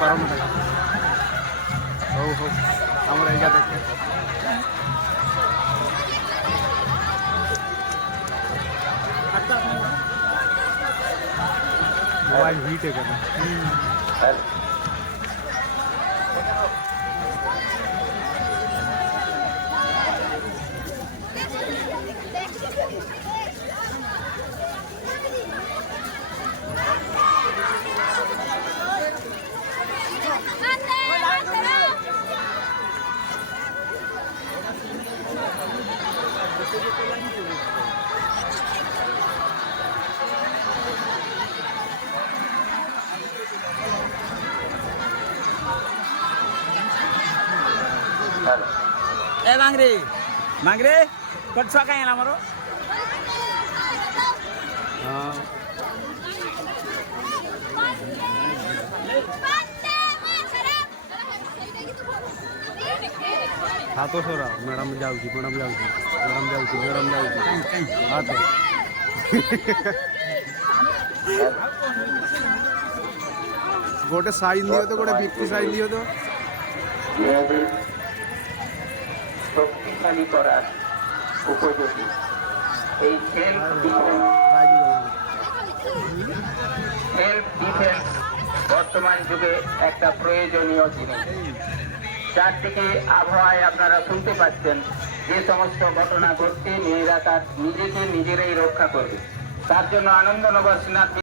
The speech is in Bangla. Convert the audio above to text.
ଗରମ ହେଲା ହଉ ହଉ ଆମର ଏଇଟା ଦେଖ मोबाइल हीट है करना એ માંગરી માંગરી કટસો કાંઈ એના મારો હા તો છોરા મેડમ જાઉં મેડમ જાઉં મેડમ જાઉં મેડમ જાઉં હા તો गोटे साइन दियो तो गोटे बिक्री साइन दियो तो শক্তিশালী করার উপযোগী। এই সেলফ ডিফেন্স সেলফ ডিফেন্স বর্তমান যুগে একটা প্রয়োজনীয় জিনিস। চারদিকে আবহাওয়ায় আপনারা শুনতে পাচ্ছেন যে সমস্ত ঘটনা ঘটছে, মেয়েরা তার নিজেকে নিজেরাই রক্ষা করবে। তার জন্য আনন্দনগর সিনার